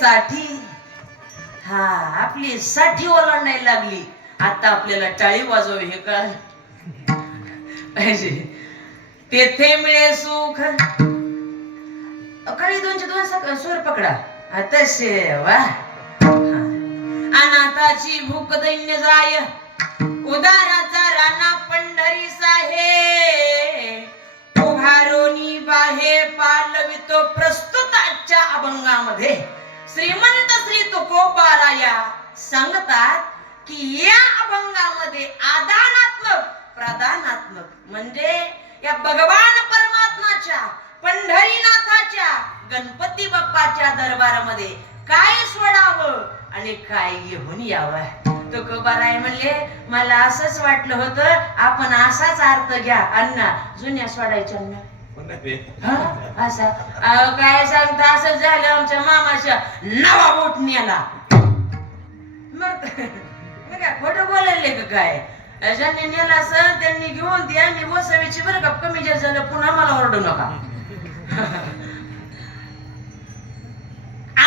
साठी. हा, आपली साठी ओलांडायला लागली. आता आपल्याला टाळी वाजवावी हे कळालं पाहिजे. तेथे मिळे सुख. कळी दोनचे दोन स्वर पकडा. आता शेवा अनाथाची भूक दैन्य जाय. उदाराचा राणा पंढरी साहे. उभारोनी बाहे पालवितो प्रस्तुताच्या अभंगामध्ये श्रीमंत श्री तुकोबाराया सांगतात की या अभंगामध्ये आदानात्मक प्रदानात्मक म्हणजे या भगवान परमात्माच्या पंढरीनाथाच्या गणपती बाप्पाच्या दरबारामध्ये काय सोडावं आणि काय घेऊन यावं. तुकोबाराय म्हणले मला असंच वाटलं होतं आपण असाच अर्थ घ्या अण्णा जुन्या सोडायच्या ना. असा काय सांगता असं झालं आमच्या मामाच्या नवा बोट नेला. मग काय खोटं बोलायले का काय. ज्यांनी नेला असं त्यांनी घेऊन द्या. मी गोसावीची बरं का कमी जास्त झालं पुन्हा मला ओरडू नका.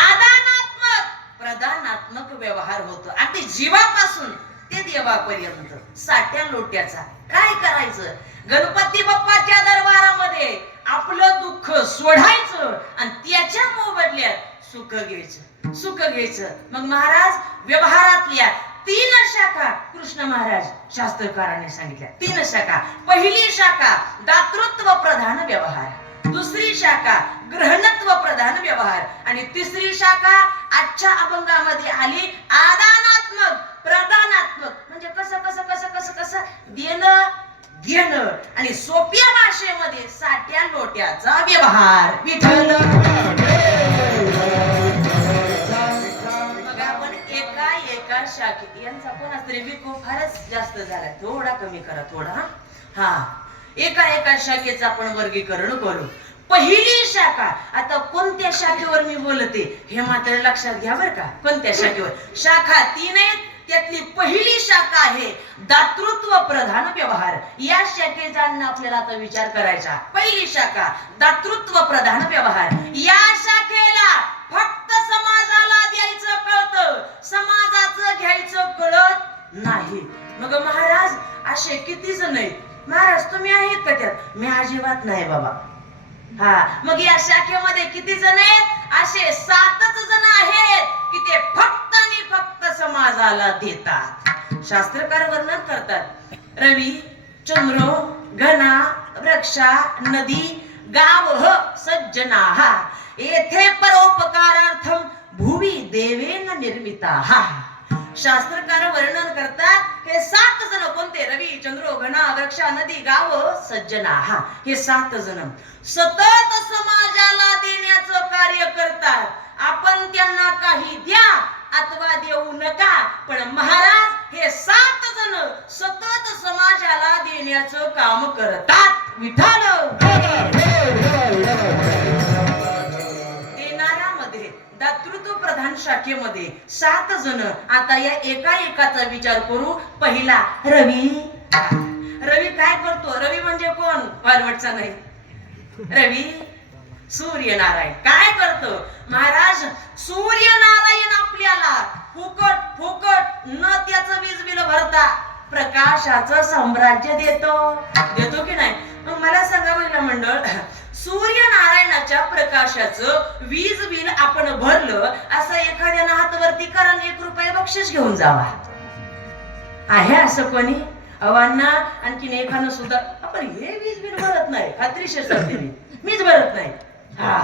आदानात्मक प्रदानात्मक व्यवहार होतो अगदी जीवापासून ते देवापर्यंत. साठ्या लोट्याचा काय करायचं. गणपती बाप्पाच्या दरबारामध्ये आपलं दुःख सोडायचं आणि त्याच्या मोबदल्यात सुख घ्यायचं. सुख घ्यायचं. मग महाराज व्यवहारातल्या 3 शाखा कृष्ण महाराज शास्त्रकारांनी सांगितल्या. 3 शाखा. पहिली शाखा दातृत्व प्रधान व्यवहार. दुसरी शाखा ग्रहणत्व प्रधान व्यवहार आणि तिसरी शाखा आजच्या अभंगामध्ये आली आदानात्मक प्रदानात्मक. म्हणजे कसं कसं कसं कसं कसं देणं घेणं आणि सोप्या भाषेमध्ये साठ्या लोट्याचा व्यवहार. विठ्ठल मग आपण एका शाखेत यांचा कोणाच तरी विको फारच जास्त झाला. थोडा कमी करा थोडा. हा, एका शाखेचं आपण वर्गीकरण करू. पहिली शाखा. आता कोणत्या शाखेवर मी बोलते हे मात्र लक्षात घ्या बरं का. कोणत्या शाखेवर. शाखा 3 आहेत. त्यातली पहिली शाखा आहे दातृत्व प्रधान व्यवहार. या शाखेचा आपल्याला आता विचार करायचा. पहिली शाखा दातृत्व प्रधान व्यवहार. या शाखेला फक्त समाजाला द्यायचं कळतं, समाजाचं घ्यायचं कळत नाही. मग महाराज असे किती जण आहेत. महाराज तुम्ही आहेत का त्यात. मी अजिबात नाही बाबा. हा, मग या शाखेमध्ये किती जण आहेत. असे 7च जण आहेत की ते फक्त आणि फक्त समाजाला देतात. शास्त्रकार वर्णन करतात. रवी चंद्रो घना वृक्षा नदी गाव सज्जनाः येथे परोपकारार्थम भुवी देवेन निर्मिताः. शास्त्रकार वर्णन करतात हे 7 जण कोणते. रवी चंद्रो घना वृक्षा नदी गाव सज्जनाः. हे 7 जण सतत समाजाला देण्याचं कार्य करतात. आपण त्यांना काही द्या अथवा देऊ नका पण महाराज हे 7 जण सतत समाजाला देण्याचं काम करतात. विठ्ठल देणाऱ्यामध्ये दातृत्व प्रधान शाखेमध्ये 7 जण. आता या एकाचा विचार करू. पहिला रवी. रवी काय करतो. रवी म्हणजे कोण. वालवटचा नाही. रवी सूर्यनारायण काय करतो. महाराज सूर्यनारायण आपल्याला फुकट फुकट न त्याचं वीज बिल भरता प्रकाशाचं साम्राज्य देतो की नाही. मग मला सांगा महिला मंडळ सूर्यनारायणाच्या प्रकाशाचं वीज बिल आपण भरलं असं एखाद्यानं हातवरती करा 1 रुपया बक्षीस घेऊन जावा. आहे असं कोणी. अवांना आणखीन एखादं सुद्धा आपण हे वीज बिल भरत नाही. खात्रीशीर सांगते मीच भरत नाही. हा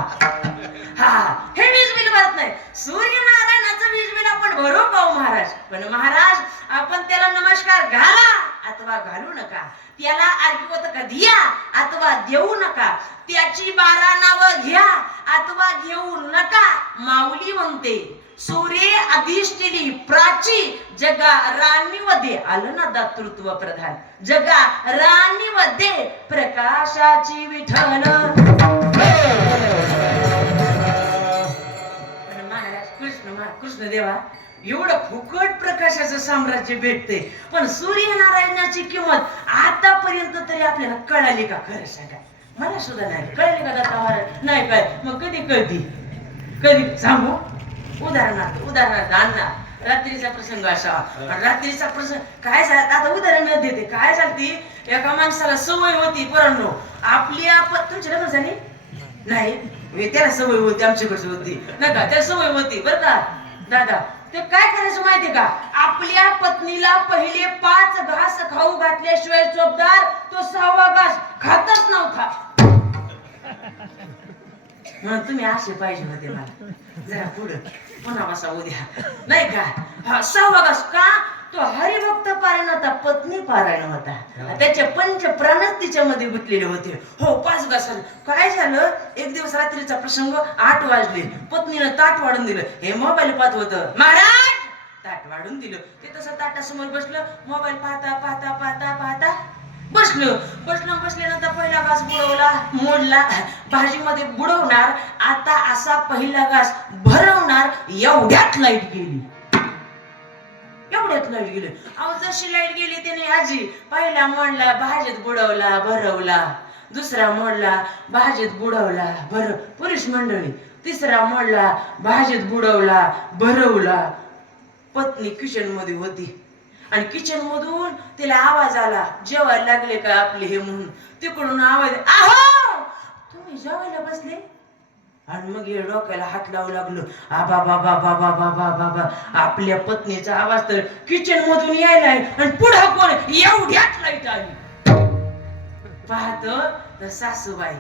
हा, हे वीज बिल भरत नाही. सूर्यनारायणाचं वीज बिल आपण भरू का महाराज. पण महाराज आपण त्याला नमस्कार घाला अथवा घालू नका. त्याला अर्घ्य द्या अथवा देऊ नका. त्याची 12 नावं घ्या अथवा घेऊ नका. माऊली म्हणते सूर्य अधिष्ठिली प्राची जगा राणीमध्ये. आलं ना दातृत्व प्रधान. जगा राणीमध्ये प्रकाशाची विठ्ठल. महाराज कृष्ण देवा एवढं फुकट प्रकाशाचं साम्राज्य भेटते पण सूर्यनारायणाची किंमत आतापर्यंत तरी आपल्याला कळाली का. खरं सांगा मला सुद्धा नाही कळली का. दत्ता महाराज नाही काय. मग कधी सांगू. उदाहरणार्थ अण्णा रात्रीचा प्रसंग असावा. रात्रीचा प्रसंग काय झाला आता उदाहरण देते. काय झालती एका माणसाला सवय होती पोरांनो आपली तुमची लग्न झाली नाही त्याला सवय होती आमच्याकडची होती नका त्याला सवय होती बरं का दादा. ते काय करायचं माहितीये का आपल्या पत्नीला पहिले 5 घास खाऊ घातल्याशिवाय चोपदार तो 6वा घास खातच नव्हता. म्हणून तुम्ही असे पाहिजे होते मला जरा पुढं पुन्हा बसा उद्या नाही का. 6वा घास का तो हरिभक्त पारायण होता पत्नी पारायण होता त्याचे 5 प्राणच तिच्यामध्ये गुंतलेले होते. हो 5 घास काय झालं एक दिवस रात्रीचा प्रसंग 8 वाजले पत्नीनं ताट वाढून दिलं. हे मोबाईल पाहत होतं महाराज ताट वाढून दिलं ते तसं ताटासमोर बसलं मोबाईल पाहता पाहता पाहता पाहता बसल्यानंतर पहिला घास बुडवला मोडला भाजीमध्ये बुडवणार आता असा पहिला घास भरवणार एवढ्यात लाईट गेली. अहो जशी लाईट गेली त्याने आजी पहिला मोडला भाजीत बुडवला भरवला दुसरा मोडला भाजीत बुडवला पुरुष मंडळी तिसरा मोडला भाजीत बुडवला भरवला. पत्नी किचन मध्ये होती आणि किचन मधून तिला आवाज आला जेवायला लागले का आपले हे म्हणून. तिकडून आवाज आहो तुम्ही जेवायला बसले आणि मग हे डोक्याला हात लावू लागलो. आबा बाबा बाबा बाबा बाबा आपल्या पत्नीचा आवाज तर किचन मधून यायला आणि पुढे कोण एवढ्यात लाईट आली. पाहतो तर सासूबाई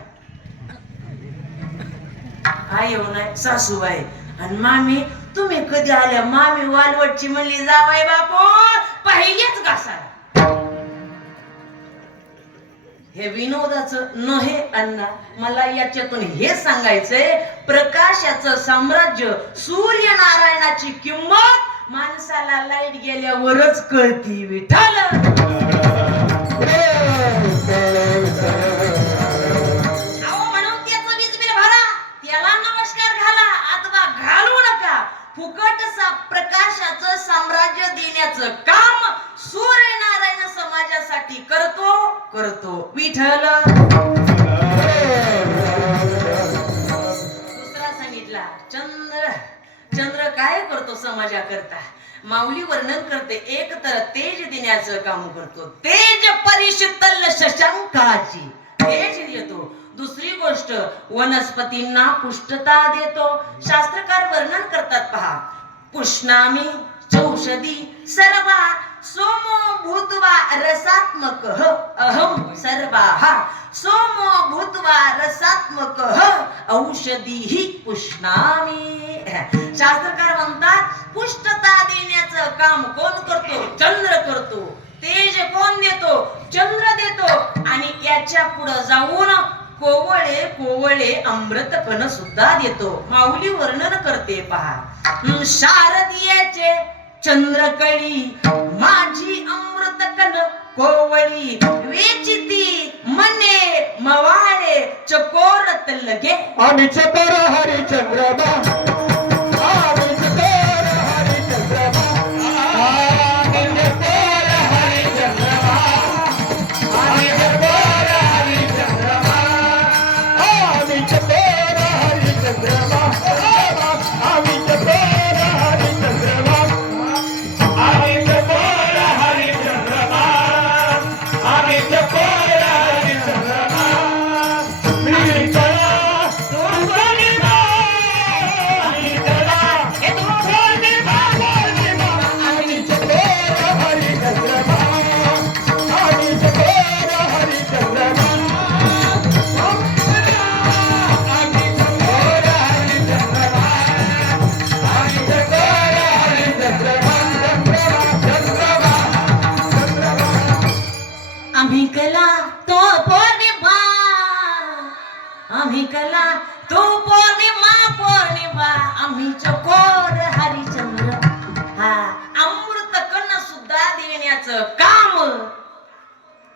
येऊ नाही सासूबाई आणि मामी तुम्ही कधी आल्या मामी वालवटची म्हणली जावाय बापू पहिलेच घासाला. हे विनोदाचं नहे अण्णा मला याच्यातून हे सांगायचंय प्रकाशाचं साम्राज्य सूर्यनारायणाची किंमत माणसाला लाईट गेल्यावरच कळती. विठ्ठल म्हणून त्याचं वीज बिल भरा त्याला नमस्कार घाला अथवा घालू नका. फुकटचा प्रकाशाचं साम्राज्य देण्याचं काम सूर्यनारायण समाजासाठी करतो विठ्ठल. दुसरा सांगितला चंद्र काय करतो समाजाकरता माऊली वर्णन करते एक तर तेज देण्याचं काम करतो. तेज परिशीतल शशांकाची तेज देतो. दुसरी गोष्ट वनस्पतींना पुष्टता देतो. शास्त्रकार वर्णन करतात पहा पुष्णामी चौषधी सर्वा सोमो भूत्वा रसात्मकः अहं सर्वाः सोमो भूत्वा रसात्मकः औषधीहि पुष्णामी. शास्त्रकार म्हणतात पुष्टता देण्याचं काम कोण करतो चंद्र करतो. तेज कोण देतो चंद्र देतो. आणि याच्या पुढे जाऊन कोवळे अमृत कण सुद्धा देतो. माऊली वर्णन करते पहा शारदीयेचे चंद्रकळी माझी अमृत कण कोवळी वेचिती मने मवाळे चकोरत लगे. आम्ही चकोर हरिचंद्रमा पौर्णिमा आम्ही चकोर हरिचंद्र. अमृत कण सुद्धा देण्याचं काम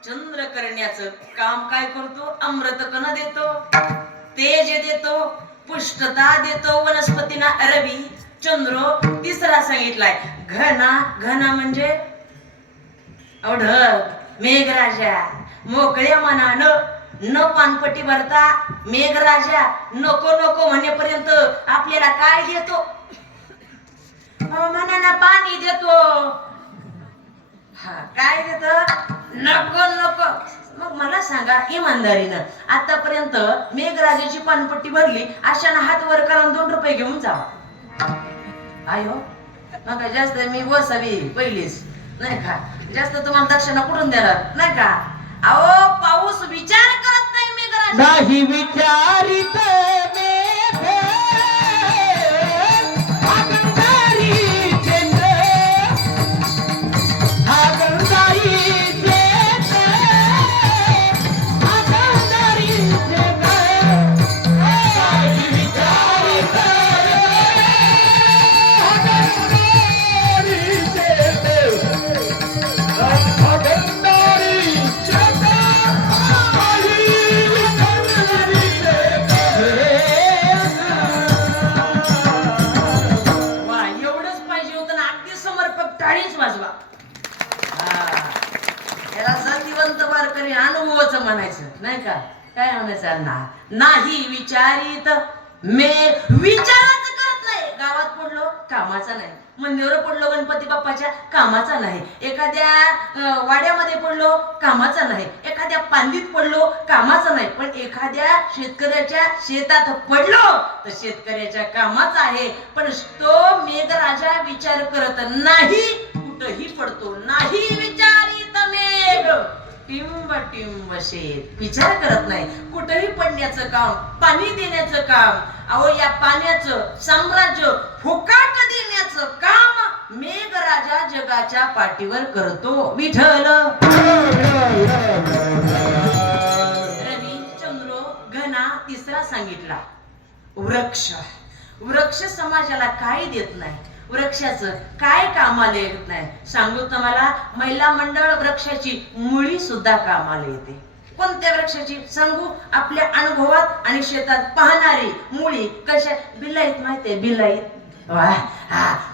चंद्र करण्याचं काम काय करतो अमृत कण देतो तेज देतो पुष्टता देतो वनस्पतींना रवी चंद्र. तिसरा सांगितलाय घना म्हणजे ढग मेघराजा मोकळ्या मनानं न पानपट्टी भरता मेघराजा नको नको म्हणेपर्यंत आपल्याला काय देतो हवामानाला पाणी देतो. हा काय देत? नको नको. मग मला सांगा इमानदारीनं, आतापर्यंत मेघराजाची पानपट्टी भरली अशानं हात वर करून 2 रुपये घेऊन जावा. आयो मग जास्त मी वसावी पहिलीच नाही का, जास्त तुम्हाला दक्षिणा कुठून देणार नाही का? अहो पाऊस विचार करत नाही मेघराज. नाही विचारित मेघ आगंधारी चंद्र आगंधारी चंद्र आगंधारी चंद्र नाही विचारित आगंधारी चंद्र आगंधारी चंद्र वा एवढंच पाहिजे होतं ना, अगदी समर्पक टाळीच वाजवा. याला जातीवंत वारकरी अनुभवाचं म्हणायचं नाही का? काय म्हणायचं? नाही विचारित मे विचारच करत नाही. गावात पडलो कामाचा नाही, मंदिरावर पडलो गणपती बाप्पाच्या कामाचा नाही, एखाद्या वाड्यामध्ये पडलो कामाचा नाही, एखाद्या पांदीत पडलो कामाचा नाही, पण एखाद्या शेतकऱ्याच्या शेतात पडलो तर शेतकऱ्याच्या कामाचा आहे. पण तो मेघराजा विचार करत नाही, कुठही पडतो. नाही विचारित मेघ टिंब टिंब शेत. विचार करत नाही, कुठेही पडण्याचं काम, पाणी देण्याचं काम. अहो या पाण्याचं साम्राज्य फुकाट देण्याचं काम मेघराजा जगाच्या पाठीवर करतो. विठ्ठल रवी चंद्र घना तिसरा सांगितला वृक्ष. वृक्ष समाजाला काय देत नाही, वृक्षाचं काय कामाला येत नाही सांगू तुम्हाला. महिला मंडळ वृक्षाची मुळी सुद्धा कामाला येते. कोणत्या वृक्षाची सांगू? आपल्या अनुभवात आणि शेतात पाहणारी मुळी. कशा? बिलाईत माहितीये? बिलाईत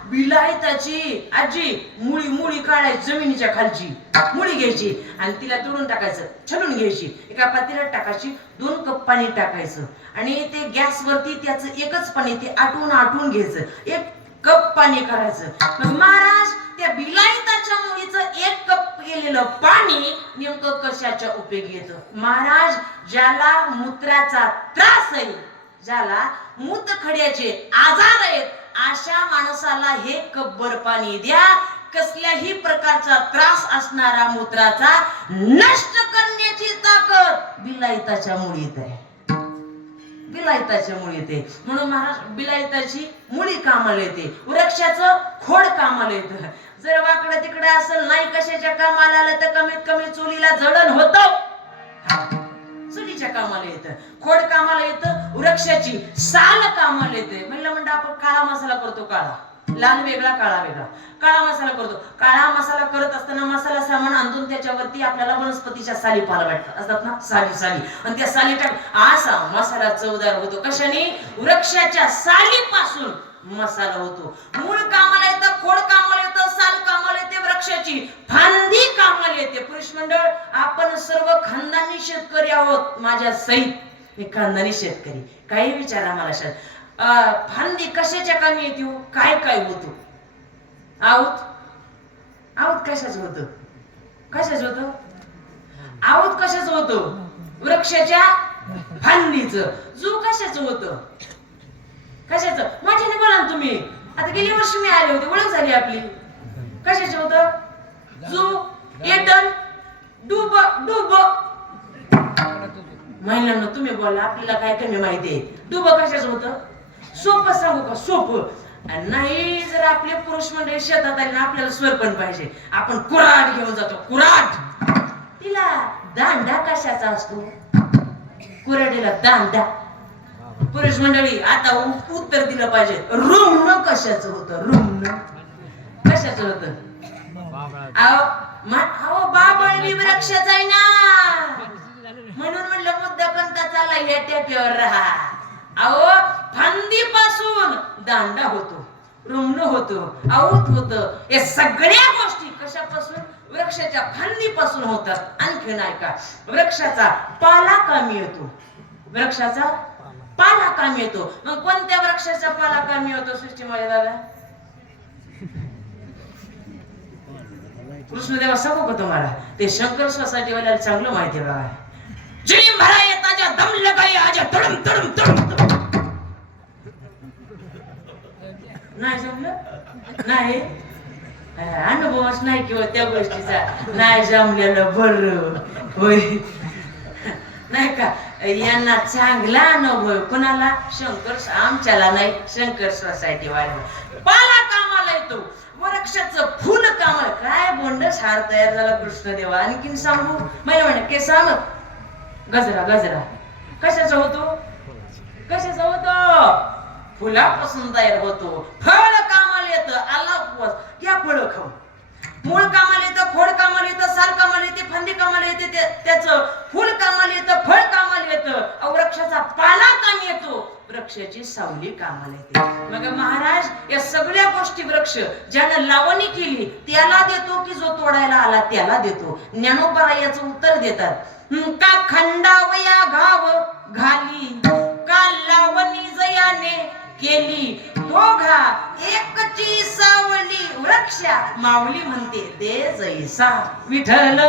बिलाईताची आजी मुळी मुळी काढायची, जमिनीच्या खालची मुळी घ्यायची आणि तिला तोडून टाकायचं, छलून घ्यायची, एका पातेल्यात टाकायची, 2 कप पाणी टाकायचं आणि ते गॅसवरती त्याचं एकच पाणी ते आटून घ्यायचं, 1 कप पाणी करायचं. मग महाराज त्या बिलाईताच्या मुळीचं 1 कप केलेलं पाणी नेमकं कशाच्या उपयोगी येतं? महाराज ज्याला मूत्राचा त्रास आहे, ज्याला मूतखड्याचे आजार आहेत, अशा माणसाला हे कपभर पाणी द्या. कसल्याही प्रकारचा त्रास असणारा मूत्राचा नष्ट करण्याची ताकद बिलाईताच्या मुळीत आहे. बिलाईताच्या मुळी येते. म्हणून महाराज बिलाईताची मुळी कामाला येते, वृक्षाचं खोड कामाला येतं. जर वाकडं तिकडे असेल नाही कशाच्या कामाला आलं तर कमीत कमी चुलीला जळण होतं, चुलीच्या कामाला येतं. खोड कामाला येतं, वृक्षाची साल कामाला येते. म्हणलं म्हणजे आपण काळा मसाला करतो, काळा लाल वेगळा काळा वेगळा, काळा मसाला करतो. काळा मसाला करत असताना मसाला सामान आणून त्याच्यावरती आपल्याला वनस्पतीच्या साली पाला वाटतात असतात ना, साली आणि त्या साली टाक असा मसाला चवदार होतो. कशाने? वृक्षाच्या सालीपासून मसाला होतो. मूळ कामाला येतं, खोड कामाला येतं, साल कामाला येते, वृक्षाची फांदी कामाला येते. पुरुष मंडळ आपण सर्व खानदानी शेतकरी आहोत, माझ्या सहित मी खानदानी शेतकरी. काही विचारा मला शाळेत फांदी कशाच्या कामी येते? काय काय होतो? आऊत कशाच होतं? कशाच होतं? आऊत कशाच होतं? वृक्षाच्या फांदीचं. जू कशाच होतं? कशाचं? माझ्याने बोला ना तुम्ही. आता गेली वर्षी मी आले होते, ओळख झाली आपली. कशाचं होतं? जू एटन डुब डुब. महिलांना तुम्ही बोला, आपल्याला काय कमी माहिती आहे. डुब कशाचं होतं? सोपं सांगू का? सोपं नाही. जर आपले पुरुष मंडळी शेतात आले ना, आपल्याला स्वर पण पाहिजे. आपण कुऱ्हाड घेऊन जातो, कुऱ्हाड. तिला दांडा कशाचा असतो? कुऱ्हाडीला दांडा. पुरुष मंडळी आता उत्तर दिलं पाहिजे. रुमणं कशाचं होतं? रुमणं कशाचं होतं? अहो बाबळी वृक्षाचा आहे ना, म्हणून म्हणलं मुद्दा कोणता चालला या टेप्यावर राहा. अहो फांदीपासून दांडा होतो, रुमणं होतो, आऊत होतं. या सगळ्या गोष्टी कशापासून? वृक्षाच्या फांदीपासून होतात. आणखी नाही का? वृक्षाचा पाला कामी येतो, वृक्षाचा पाला कामी येतो. मग कोणत्या वृक्षाचा पाला कामी होतो सृष्टीमध्ये दादा? कृष्णदेवा सांगू का तुम्हाला, ते शंकर सोसायटी वाल्याला चांगलं माहिती आहे बघा. जिम भरा येताच्या दम लगाई आजा तडम तडम तडम तडम. नाही जमलं नाही, अनुभवच नाही किंवा त्या गोष्टीचा नाही जमलेलं बरं होय नाही का. यांना चांगला अनुभव कुणाला, शंकर आमच्याला नाही, शंकर सोसायटी वाल्याला. पाला कामाला येतो, वृक्षाचं फुल कामाला. काय बोंडच हार तयार झाला कृष्णदेवा. आणखीन सांगू महिना म्हणे के सांग. गजरा गजरा कशाचा होतो, कशाचा होतो, फुलापासून तयार होतो. फळ कामाला येतं, आला उपवास घ्या फळ खाऊ. मूळ कामाला येतं, खोड कामाला येतं, साल कामाला येते, फांदी कामाला येते, त्याचं फुल कामाला येतं, फळ कामाला येतं, वृक्षाचा पाला काम येतो, वृक्षाची सावली कामाला येते. मग महाराज या सगळ्या गोष्टी वृक्ष ज्यानं लावणी केली त्याला देतो की जो तोडायला आला त्याला देतो. ज्ञानोबा याचं उत्तर देतात, का खंडावया घाव घाली, का लावणी जयाने केली, दोघा एकची सावली, वृक्षा माऊली म्हणते दे जैसा विठ्ठल.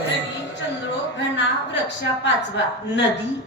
रवी चंद्रो घना वृक्षा पाचवा. नदी,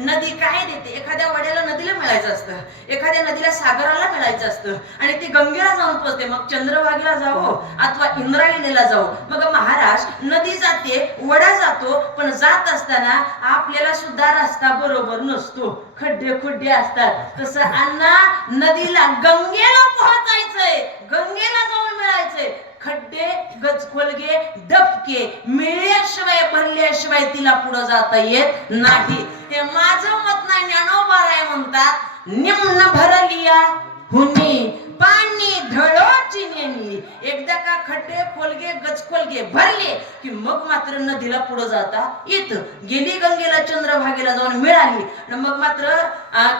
नदी काय देते, एखाद्या वड्याला नदीला मिळायचं असतं, एखाद्या नदीला सागराला मिळायचं असतं, आणि ती गंगेला जाऊन पोचते. मग चंद्रभागेला जावो अथवा इंद्रायणीला जावो. मग महाराज नदी जाते, वडा जातो, पण जात असताना आपल्याला सुद्धा रस्ता बरोबर नसतो, खड्डे खुड्डे असतात. तसं अण्णा नदीला गंगेला पोहोचायचंय, गंगेला जाऊन मिळायचंय. खड्डे गजखोलगे डबके मिळल्याशिवाय भरल्याशिवाय तिला पुढे जाता येत नाही. ते माझं मत नाही, ज्ञानोबा राय म्हणतात निम्न भरलिया हुनी पाणी ढळोची नेली. एकदा का खड्डे खोलगे गजखोलगे भरले की मग मात्र नदीला पुढे जाता येत. गेली गंगेला चंद्रभागेला जाऊन मिळाली, मग मात्र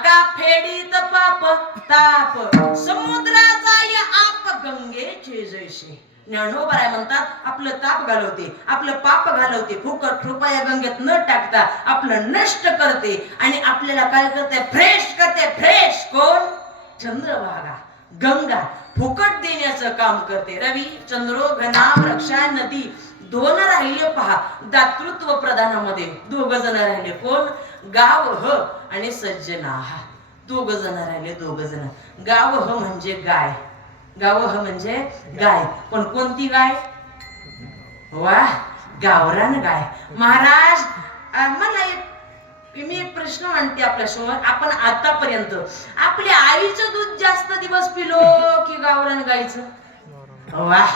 का फेडीत पाप ताप समुद्राचा या आप गंगेचे जैसे. ज्ञानोबा म्हणतात आपलं ताप घालवते, आपलं पाप घालवते, फुकट रुपया गंगेत न टाकता आपलं नष्ट करते आणि आपल्याला काय करते, फ्रेश करते. फ्रेश कोण, चंद्रभागा गंगा फुकट देण्याचं काम करते. रवी चंद्रो घना वृक्षा नदी दोन राहिले पहा दातृत्व प्रधानामध्ये. दोघ जण राहिले कोण, गाव ह आणि सज्जना हा. दोघ जण राहिले, दोघ जण. गाव ह म्हणजे गाय, गाव ह म्हणजे गाय, पण कोणती गाय, वा गावरान गाय. महाराज मला मी एक प्रश्न मांडते आपल्या समोर. आपण आतापर्यंत आपल्या आईचं दूध जास्त दिवस पिलो की गावरान गायचं? वा,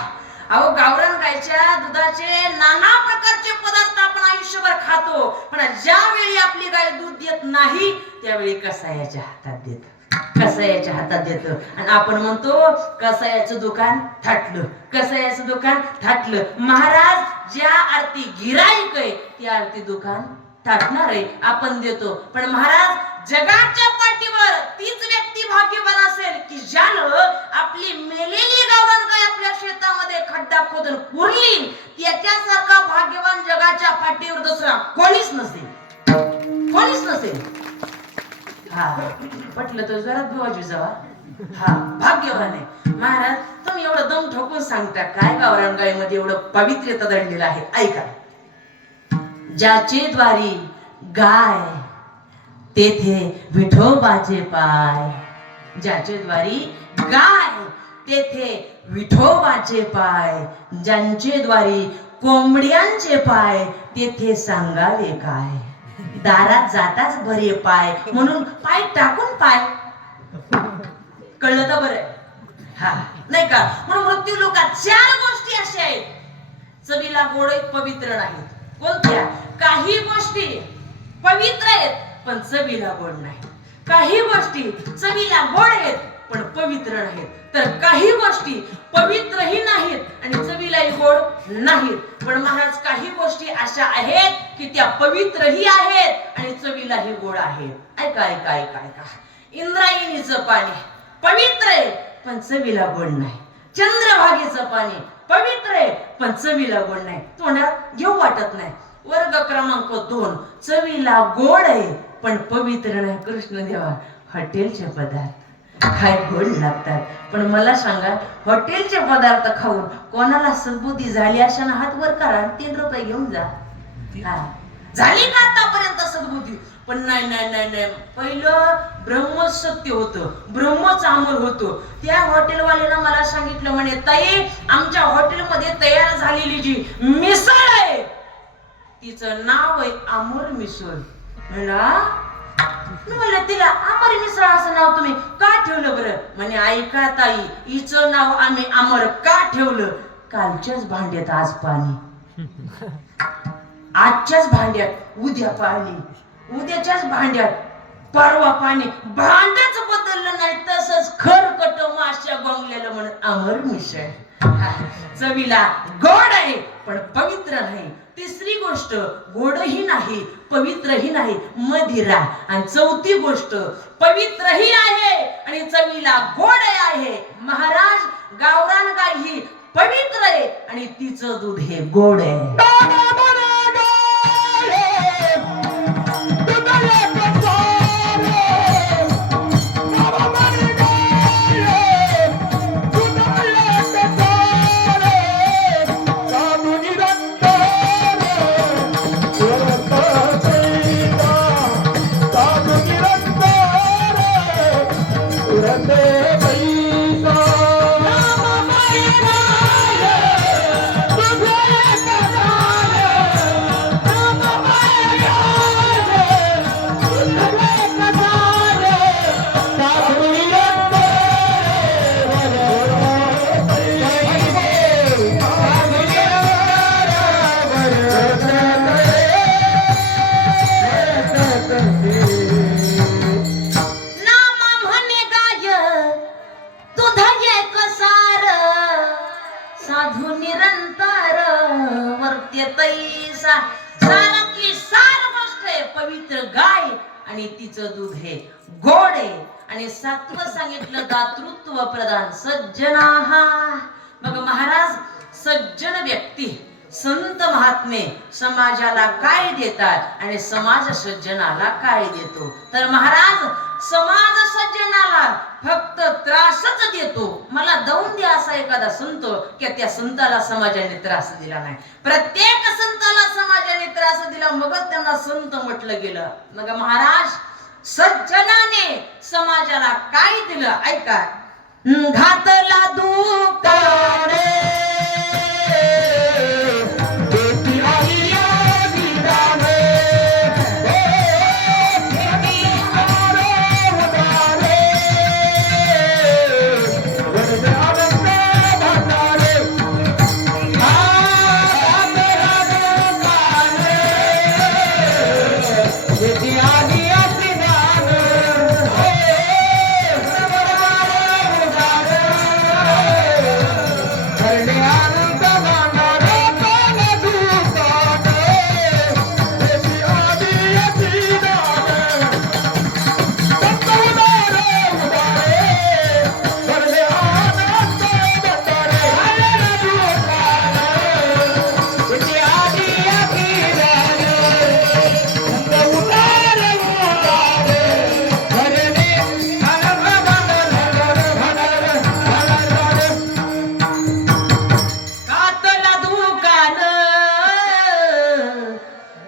अहो गावरान गायच्या दुधाचे नाना प्रकारचे पदार्थ आपण आयुष्यभर खातो, पण ज्यावेळी आपली गाय दूध देत नाही त्यावेळी कसायाच्या हातात देत, कसायाच्या हातात देत. आणि आपण म्हणतो कसायाचं दुकान थाटलं, कसायाचं दुकान थाटलं. महाराज ज्या आरती गिराईक आहे त्या आरती दुकान थाटणार आहे, आपण देतो. पण महाराज जगाच्या पाठीवर तीच व्यक्ती भाग्यवान असेल की ज्यानं आपली मेलेली गावरान गाय आपल्या शेतामध्ये खड्डा खोदून पुरली. त्याच्यासारखा भाग्यवान जगाच्या पाठीवर दुसरा कोणीच नसेल, कोणीच नसेल. हा पटलं तर जरा दुवाजू जावा. हा भाग्यवान आहे. महाराज तुम्ही एवढं दम ठोकून सांगता काय गावरान गायमध्ये एवढं पवित्रता दडलेलं आहे. ऐका, ज्याचे द्वारी गाय तेथे विठोबाचे पाय, ज्याचे द्वारी गाय तेथे विठोबाचे पाय, ज्यांचे द्वारी कोंबड्यांचे पाय तेथे सांगावे काय. दारात जाताच बरे पाय म्हणून पाय टाकून पाय, कळलं तर बरं हा नाही का. म्हणून मृत्यू लोकात चार गोष्टी अशा आहेत चवीला गोड आहेत, पवित्र नाहीत. कोणत्या? काही गोष्टी पवित्र आहेत पण चवीला गोड नाही, काही गोष्टी चवीला गोड आहेत पण पवित्र नाहीत, तर काही गोष्टी पवित्रही नाहीत आणि चवीलाही गोड नाहीत. पण महाराज काही गोष्टी अशा आहेत की त्या पवित्रही आहेत आणि चवीलाही गोड आहेत. ऐका ऐका ऐका ऐका. इंद्रायणीचं पाणी पवित्र आहे पण चवीला गोड नाही. चंद्रभागेचं पाणी पवित्र आहे पण चवीला गोड नाही, तोंडात घेऊ वाटत नाही. वर्ग क्रमांक 2 चवीला गोड आहे पण पवित्र नाही. कृष्णदेवा हॉटेलचे पदार्थ, काय गोड लागतात. पण मला सांगा, हॉटेलचे पदार्थ खाऊन कोणाला सद्बुद्धी झाली अशानं हात वर करा, 3 रुपये घेऊन जा. हा. झाली का आतापर्यंत सद्बुद्धी? पण नाही नाही नाही नाही, पहिलं ब्रह्म सत्य होतं, ब्रह्मच अमर होतं. त्या हॉटेलवाल्यानं मला सांगितलं, म्हणे ताई आमच्या हॉटेलमध्ये तयार झालेली जी मिसळ आहे तिचं नाव आहे अमर मिसळ. म्हणलं तिला अमर मिसळ असं नाव तुम्ही का ठेवलं बरं? म्हणे ऐका ताई, हिचं नाव आम्ही अमर का ठेवलं? कालच्याच भांड्यात आज पाणी, आजच्याच भांड्यात उद्या पाणी, उद्याच्याच भांड्यात परवा पाणी. भांड्याच बदललं नाही तसंच खरकट माश्या गोंगलेलं म्हणून अमर मिसळ. चवीला गोड आहे पण पवित्र नाही. तिसरी गोष्ट गोडही नाही पवित्रही नाही, मदिरा. आणि चौथी गोष्ट पवित्रही आहे आणि चवीला गोड आहे. महाराज, गावरान गाय ही पवित्र आहे आणि तिचं दूध हे गोड आहे. पवित्र गाय आणि तिचं दूध हे गोड आहे. आणि सातवं सांगितलं दातृत्व प्रधान सज्जना. मग महाराज, सज्जन व्यक्ती संत महात्मे समाजाला काय देतात आणि समाज सज्जनाला काय देतो? तर महाराज, समाज सज्जनाला फक्त त्रासच देतो. मला दौन द्या असा एखादा संत की त्या संताला समाजाने त्रास दिला नाही. प्रत्येक संताला समाजाने त्रास दिला, मग त्यांना संत म्हटलं गेलं. मग महाराज, सज्जनाने समाजाला काय दिलं? ऐका. घातला दुकाने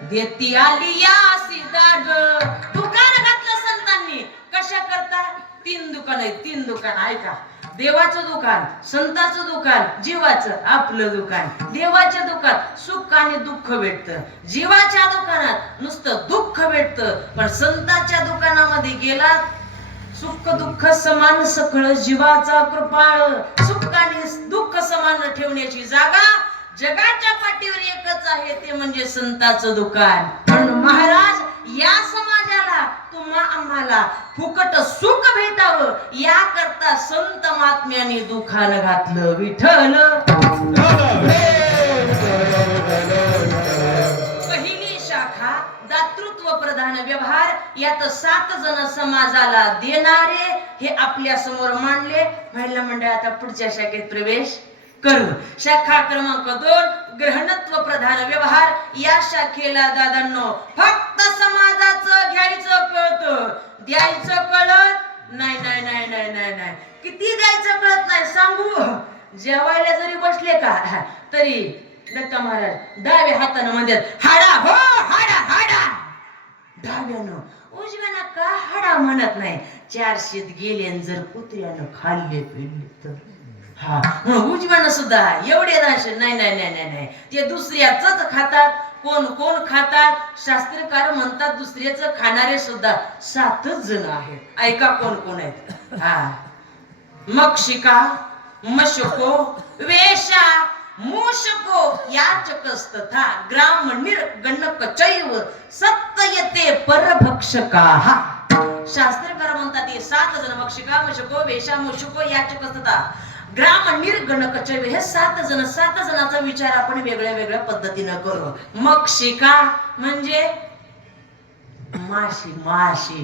देती आली या सिदाड. दुकान घातलं संतांनी. कशा करता? 3 दुकान आहेत, 3 दुकान. ऐका. देवाचं दुकान, संताचं दुकान, जीवाचं आपलं दुकान. देवाच्या दुकानात सुख आणि दुःख भेटतं, जीवाच्या दुकानात नुसतं दुःख भेटतं. पण संताच्या दुकानामध्ये गेला, सुख दुःख समान सखळ जीवाचा कृपाळ. सुख आणि दुःख समान ठेवण्याची जागा जगाच्या पाठीवर एकच आहे, ते म्हणजे संताचं दुकान. म्हणून महाराज, या समाजाला तुम्हा आम्हाला फुकट सुख भेटावं या करता संत महात्म्याने दुकान घातलं. विठ्ठल. पहिली शाखा दातृत्व प्रधान व्यवहार. यात 7 जण समाजाला देणारे हे आपल्या समोर मांडले. महिला मंडळ, आता पुढच्या शाखेत प्रवेश करू. शाखा क्रमांक 2 ग्रहणत्व प्रधान व्यवहार. या शाखेला दादांनो फक्त समाजाचं घ्यायचं कळतं, द्यायचं कळत नाही नाही नाही नाही नाही नाही किती द्यायचं कळत नाही सांगू जेवायला जरी बसले का तरी दत्त महाराज डाव्या हातानं म्हणतात हाडा हो हाडा हाडा डाव्यानं उजव्यानं का हाडा म्हणत नाही चार शीत गेले आणि जर कुत्र्यानं खाल्ले पिल्ले तर हा म्हणून उजव्यानं सुद्धा एवढे नाही नाही नाही नाही नाही ते दुसऱ्याच खातात कोण कोण खातात शास्त्रकार म्हणतात दुसऱ्याच खाणारे सुद्धा 7च जण आहेत ऐका कोण कोण आहेत हा मक्षिका मशको वेशा मूषको याचकस्तथा ग्राम निर्गणक चैव सत्ययते परभक्षकाः शास्त्रकार म्हणतात हे 7 जण मक्षिका मशको वेशा मूषको याचकस्तथा ग्राम निर्गणक चैव हे 7 जणांचा विचार आपण वेगळ्या वेगळ्या पद्धतीने करू मक्षिका म्हणजे माशी माशी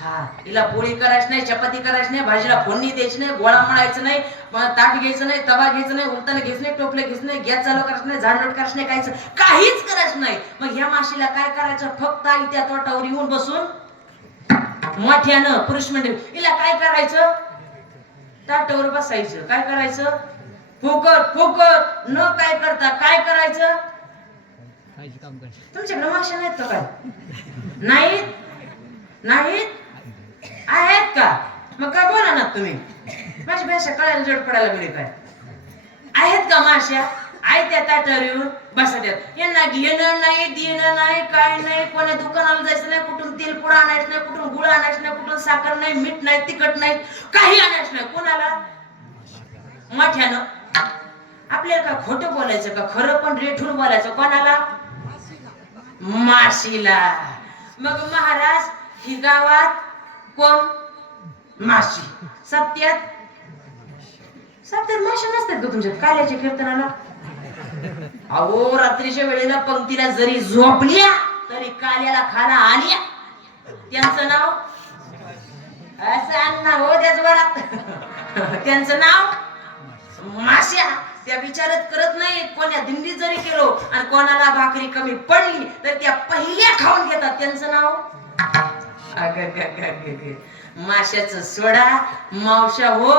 हा तिला पोळी करायची नाही चपाती करायची नाही भाजीला फोडणी द्यायची नाही गोळा मळायचं नाही ताट घ्यायचं नाही तवा घ्यायचं नाही उलताना घ्यायचं नाही टोपलं घ्यायचं नाही गॅस चालू करायचं नाही झाडलोट करायचं नाही काहीच करायचं नाही मग ह्या माशीला काय करायचं फक्त आई त्या तोटावर येऊन बसून मोठ्यानं पुरुष मंडळी हिला काय करायचं ताटावर बसायचं काय करायचं फुकट फुकट न काय करता काय करायचं तुमच्याकडे माशा नाहीत का काय नाहीत आहेत का मग काय बोला ना तुम्ही माझी भाषा कळायला जड पडायला लागली काय आहेत का माश्या आई त्या ताटावर येऊन बसतात यांना घेणं नाही देणं नाही काय नाही कोणा दुकानाला जायचं नाही कुठून तेल पुडा आणायचं नाही कुठून गुळ आणायचं नाही कुठून साखर नाही मीठ नाही तिखट नाही काही आणायचं नाही कोणाला मोठ्यानं आपल्याला का खोटं बोलायचं का खरं पण रेठून बोलायचं कोणाला माशीला मग महाराज ही गावात कोण माशी सप्त्यात माशी नसतात का तुमच्यात काल्याच्या कीर्तनाला अहो रात्रीच्या वेळेला पंक्तीला जरी झोपल्या तरी काल्याला खाना आल्या त्यांचं नाव असं अण्णा हो त्याच बरा त्यांचं नाव माश्या त्या विचारत करत नाही कोण्या दिंडीत जरी गेलो आणि कोणाला भाकरी कमी पडली तर त्या पहिल्या खाऊन घेतात त्यांचं नाव माश्याचं सोडा मावशा हो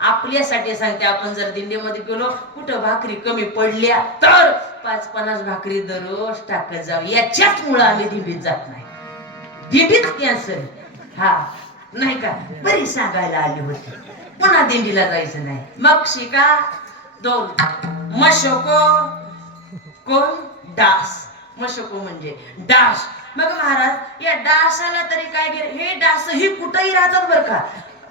आपल्यासाठी सांगते आपण जर दिंडीमध्ये गेलो कुठं भाकरी कमी पडल्या तर 5-50 भाकरी दररोज टाकत जाऊ याच्याच मुळे आम्ही दिंडीत जात नाही दिंडीत कॅन्सल हा नाही का बरी सांगायला आली होती पुन्हा दिंडीला जायचं नाही मग शिका 2 मशको कोण डास मशको म्हणजे डास मग महाराज या डासाला तरी काय हे डास ही कुठेही राहतात बरं का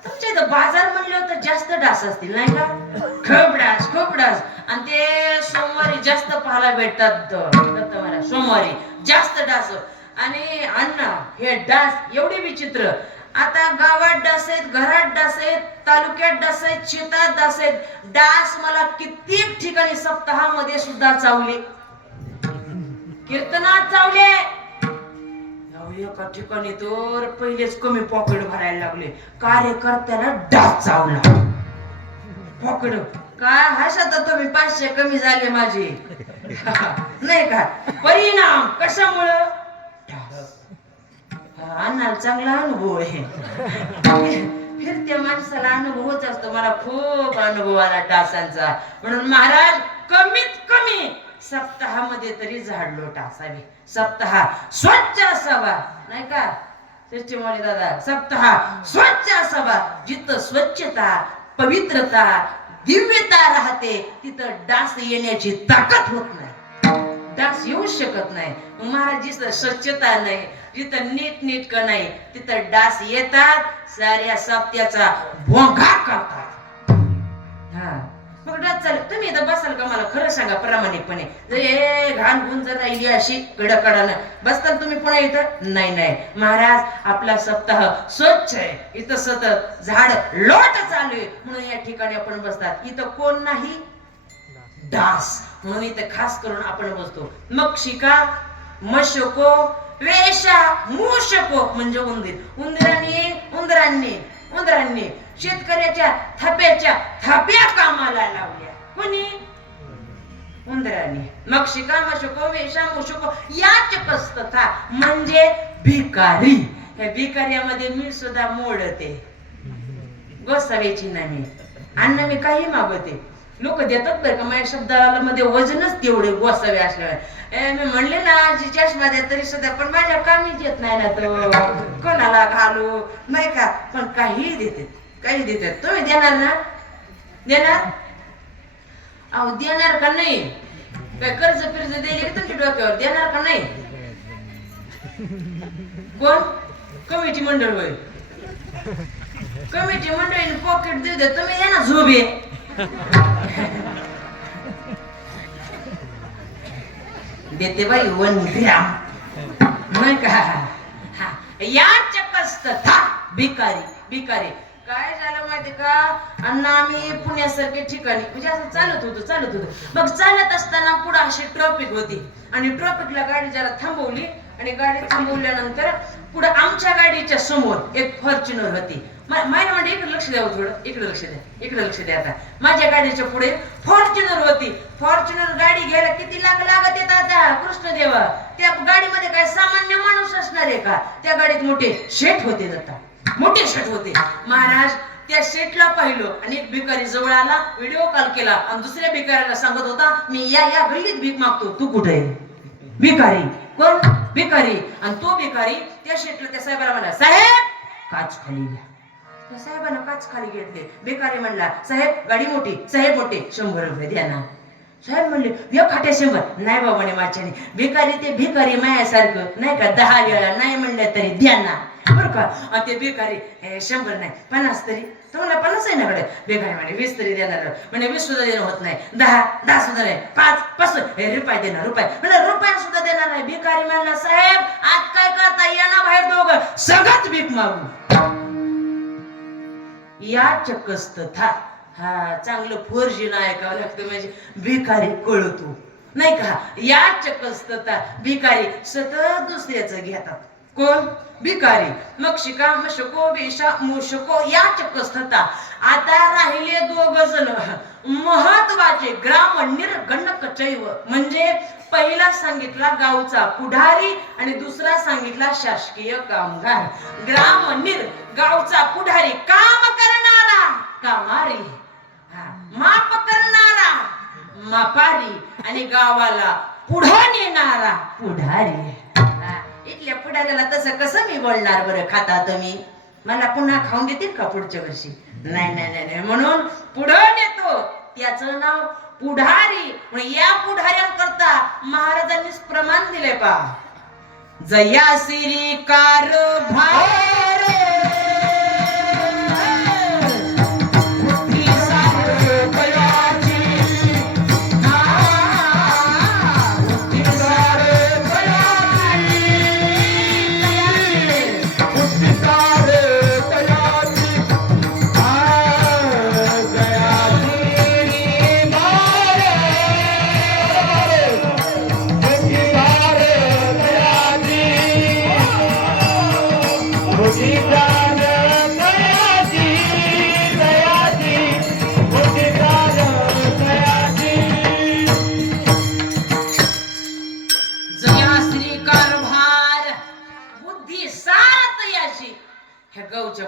तुमच्या इथं बाजार म्हणलं तर जास्त डास असतील नाही का खूप डास आणि ते सोमवारी जास्त पाहायला भेटतात महाराज सोमवारी जास्त डास आणि अण्णा हे डास एवढे विचित्र आता गावात डास आहेत घरात डास आहेत तालुक्यात डास आहेत शेतात डास आहेत डास मला कित्येक ठिकाणी सप्ताहामध्ये सुद्धा चावले कीर्तनात चावले एका ठिकाणी तर पहिलेच कमी पॉकेट भरायला लागले कार्यकर्त्याला डास चावला पॉकेट काय हसत तुम्ही 500 कमी झाले माझे नाही का परिणाम कशामुळं अन्नाला चांगला अनुभव आहे फिरत्या माणसाला अनुभवच असतो मला खूप अनुभव आला डासांचा म्हणून महाराज कमीत कमी सप्ताहामध्ये तरी झाडलोट असावी सप्ताह स्वच्छ असावा नाही का सचिमोली दादा सप्ताह स्वच्छ असावा जिथं स्वच्छता पवित्रता दिव्यता राहते तिथं डास येण्याची ताकद होत नाही डास येऊ शकत नाही महाराज जिथं स्वच्छता नाही जिथं नीटनेटकं नाही तिथं डास येतात साऱ्या सप्त्याचा भोंगा करतात हा मग डास चालू तुम्ही इथं बसाल का मला खरं सांगा प्रामाणिकपणे घाण गुण जर राहिली अशी कडकडानं बसताल तुम्ही पुन्हा इथं नाही महाराज आपला सप्ताह स्वच्छ आहे इथं सतत झाड लोट चालू आहे म्हणून या ठिकाणी आपण बसतात इथं कोण नाही डास म्हणून इथं खास करून आपण बसतो मग शिका मशको वेशा मूषको म्हणजे उंदरांनी शेतकऱ्याच्या थाप्या कामाला लावल्या कोणी उंदरांनी मग शिका मशको वेशा मूषको याचकस्तथा म्हणजे भिकारी या भिकाऱ्यामध्ये मी सुद्धा मोडते गोसाव्याची नाही मी. अन्न मी काही मागवते, लोक देतात बरं का, माझ्या शब्दाला मध्ये वजनच तेवढे गोसावे असल्यावर. मी म्हणले ना जी चष्मा द्या तरी सुद्धा, पण माझ्या कामीच येत नाही ना तो, कोणाला घालू नाही का, पण काही देते, काही देते. तुम्ही देणार ना? देणार? अहो देणार का नाही? काय कर्ज फिर्ज दिले की तुमच्या डोक्यावर, देणार का नाही? कोण? कमिटी मंडळ होय. कमिटी मंडळीने पॉकेट देऊ दे, तुम्ही द्या ना झोबे. देते बाई 1 ग्रॅम नाही का. हा या चक्कस्त था भिकारी. भिकारी काय झालं माहिती का, अण्णा आम्ही पुण्यासारख्या ठिकाणी म्हणजे असं चालत होतो. मग चालत असताना पुढे अशी ट्रॉफिक होती आणि ट्रॉफिकला गाडी जरा थांबवली आणि गाडी थांबवल्यानंतर पुढे आमच्या गाडीच्या समोर एक फॉर्च्युनर होती. माझ्या म्हणजे इकडे लक्ष द्यावं, थोडं इकडे लक्ष द्या. आता माझ्या गाडीच्या पुढे फॉर्च्युनर होती. फॉर्च्युनर गाडी घ्यायला किती लाख लागत येतात आता कृष्णदेवा. त्या गाडीमध्ये काय सामान्य माणूस असणार आहे का? त्या गाडीत मोठे शेठ होते, मोठे शेठ होते महाराज. त्या शेठला पाहिलं आणि एक भिकारी जवळ आला, व्हिडिओ कॉल केला आणि दुसऱ्या भिकाऱ्याला सांगत होता मी या गल्लीत भीक मागतो, तू कुठे आहे? भिकारी. कोण? भिकारी. आणि तो भिकारी त्या शेठला त्या साहेबाला म्हणला साहेब काच खाली घ्या. त्या साहेबांना काच खाली घेतले. भिकारी म्हणला साहेब गाडी मोठी, साहेब मोठे, 100 रुपये द्या ना. साहेब म्हणले एक खाट्या 100 नाही बाबाने माझ्याने. भिकारी ते भिकारी मायासारखं नाही का, 10 वेळा नाही म्हणलं तरी द्या ना बरं का. ते भिकारी 100 नाही 50 तरी, तुम्हाला 50 आहे ना कडे. भिकारी म्हणे 20 तरी देणार, म्हणजे 20 सुद्धा देणं होत नाही, 10 सुद्धा नाही, 5 रुपये देणार, रुपये सुद्धा देणार नाही. भिकारी म्हणला साहेब आज काय करता, या ना बाहेर दोघं सगळंच भीक मागू. या चक्कस्त था. हा चांगलं 4G ना ऐकावं लागतं म्हणजे भिकारी कळतो नाही का. या चक्कस्त था. भिकारी सतत दुसऱ्याचं घेतात. कोण? भिकारी. मग शिका मशको बेशा मुशको या चक्कस्थता. आता राहिले 2 जण महत्वाचे, ग्राम निर्गणक चैव, म्हणजे पहिला सांगितला गावचा पुढारी आणि दुसरा सांगितला शासकीय कामगार. ग्राम निर गावचा पुढारी, काम करणारा कामारी, माप करणारा मापारी आणि गावाला पुढे नेणारा पुढारी. इथल्या पुढाऱ्याला तसं कसं मी बोलणार बरं, खाता तुम्ही मला पुन्हा खाऊन देतील का पुढच्या वर्षी? नाही, म्हणून पुढे नेतो त्याचं नाव पुढारी. या पुढाऱ्यांकरता महाराजांनीच प्रमाण दिले पा. जया श्री कारभार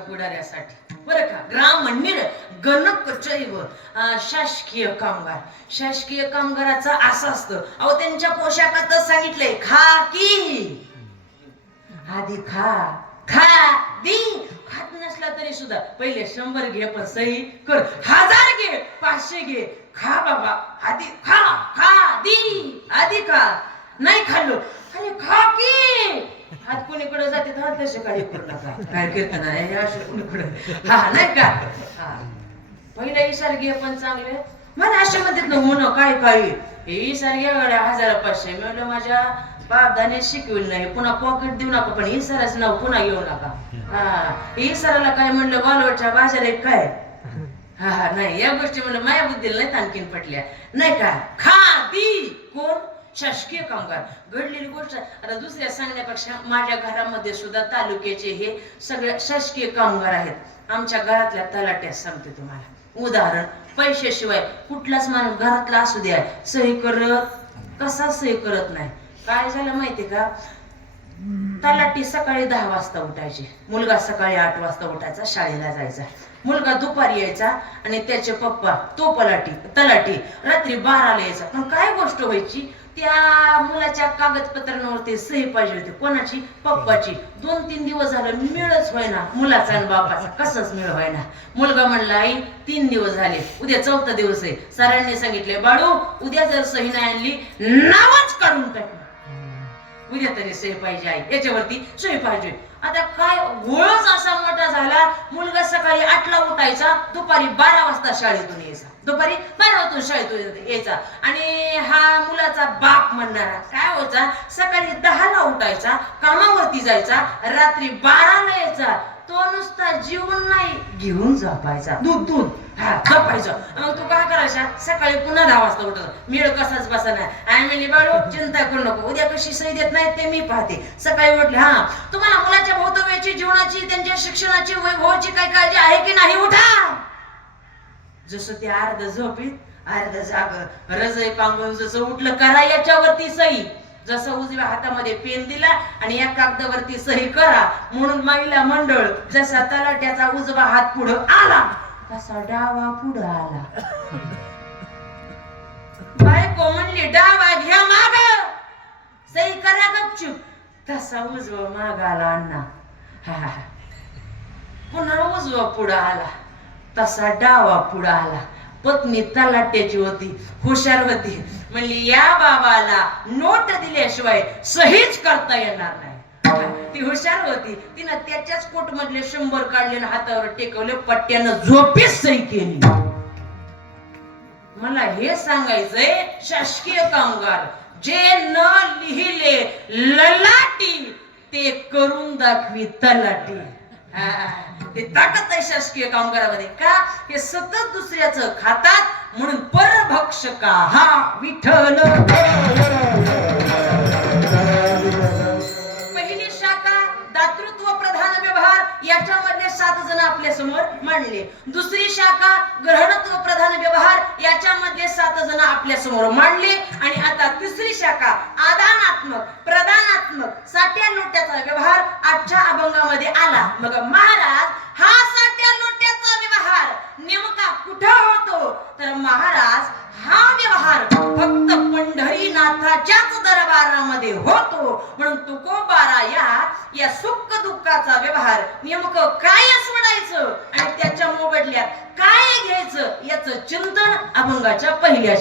पुढाऱ्यासाठी बरं का. ग्राम निर्गणक चैव शासकीय कामगार. शासकीय कामगाराचं असं असतं, अहो त्यांच्या पोशाखातच सांगितलंय खाकी. आधी खा दी. खात नसला तरी सुद्धा पहिले 100 घे पण सही कर, 1000 घे 500 घे, खा बाबा आधी खा दी. आधी खा, नाही खाल्लो अरे खा की. हात कोणीकडे जाते तर हात तसे काही करू नका, काय कीर्तन आहे असे कोणीकडे. हा नाही का. हा पहिला इशार घे पण चांगले. मला अशा मध्ये म्हणून काय हे इशार घ्या गाड्या 1500. मी म्हणलं माझ्या बापदाने शिकविल नाही, पुन्हा पॉकेट देऊ नका, पण इशाराचं नाव पुन्हा घेऊ नका. हा इशाराला काय म्हणलं बालवटच्या बाजार एक काय. हा नाही या गोष्टी म्हणलं माझ्या बुद्धीला नाही आणखीन पटल्या नाही का. खा दी. कोण? शासकीय कामगार. घडलेली गोष्ट आता दुसऱ्या सांगण्यापेक्षा माझ्या घरामध्ये सुद्धा तालुक्याचे हे सगळे शासकीय कामगार आहेत. आमच्या घरातल्या तलाट्यात सांगते तुम्हाला उदाहरण. पैशाशिवाय कुठलाच माणूस घरातला असू द्या सही करत कसा सही करत नाही. काय झालं माहितीये का, तलाठी सकाळी 10 वाजता उठायची, मुलगा सकाळी 8 वाजता उठायचा, शाळेला जायचा. मुलगा दुपारी यायचा आणि त्याचे पप्पा तो तलाठी रात्री 12ला यायचा. पण काय गोष्ट व्हायची, त्या मुलाच्या कागदपत्रांवरती सही पाहिजे होती. कोणाची? पप्पाची. 2-3 दिवस झालं मिळच होईना मुलाचा आणि बापाचा. कसंच मिळ होईना. मुलगा म्हणला, आई 3 दिवस झाले, उद्या 4था दिवस आहे. सरांनी सांगितले, बाळू उद्या जर सही नाही आणली नावच काढून टाक. उद्या तरी सही पाहिजे आई, याच्यावरती सही पाहिजे. आता काय गोळच असा मोठा झाला, मुलगा सकाळी 8ला उठायचा, दुपारी 12 वाजता शाळेतून यायचा. दुपारी 12 वाजता शाळेतून यायचा. आणि हा मुलाचा बाप म्हणणारा काय व्हायचा, सकाळी 10ला उठायचा, कामावरती जायचा, रात्री 12ला यायचा. तो नुसता जीवन नाही घेऊन झोपायचा. दूध झोपायचं. मग तू काय करायचा, सकाळी पुन्हा 10 वाजता उठायचा. मेळ कसाच बसा नाही. आई म्हणली, बाळू चिंता करू नको, उद्या कशी सही देत नाही ते मी पाहते. सकाळी उठले, हा तुम्हाला मुलाच्या भवितव्याची, जीवनाची, त्यांच्या शिक्षणाची, वैभवाची काय काळजी आहे की नाही, उठा. जसं ते अर्ध झोपीत अर्ध जाग, रजय पांघरून जसं उठलं, करा याच्यावरती सही. जसं उजव्या हातामध्ये पेन दिला आणि या कागदावरती सही करा म्हणून महिला मंडळ जसा तलाट्याचा उजवा हात पुढं आला तसा डावा पुढं आला. बायको म्हणली, डावा घ्या माग, सही करा गपचूप. तसा उजवा माग आला अण्णा. पुन्हा उजवा पुढं आला तसा डावा पुढं आला. पत्नी तलाट्याची होती, हुशार होती. म्हणली, या बाबाला नोट दिल्याशिवाय सहीच करता येणार नाही. ती हुशार होती. तिनं त्याच्याच कोट मधले 100 काढले आणि हातावर टेकवले, पट्ट्यानं झोपेत सही केली. मला हे सांगायचंय, शासकीय कामगार जे न लिहिले ललाटी ते करून दाखवी तलाटी. ते ताकद आहे शासकीय कामगारामध्ये. का? हे सतत दुसऱ्याचं खातात म्हणून परभक्षका हा विठ्ठल. पहिली शाखा दातृत्व प्रधान व्यवहार, याच्यामधले 7 जण आपल्या समोर मांडले. दुसरी शाखा ग्रहणत्व प्रधान व्यवहार, याच्यामधले 7 जण आपल्या समोर मांडले. आणि आता तिसरी शाखा आदानात्मक प्रदानात्मक साठ्या लोट्याचा व्यवहार आजच्या अभंगामध्ये आला. मग महाराज हा साठ्या लोट्याचा व्यवहार नेमका कुठं होतो, तर महाराज हा व्यवहार फक्त पंढरीनाथाच्याच दरबारामध्ये होतो. म्हणून तुकोबारा या सुख दुःखाचा व्यवहार नेमकं काय सोडायचं आणि त्याच्या मोबदल्यात काय घ्यायचं याचं चिंतन अभंगाच्या पहिल्या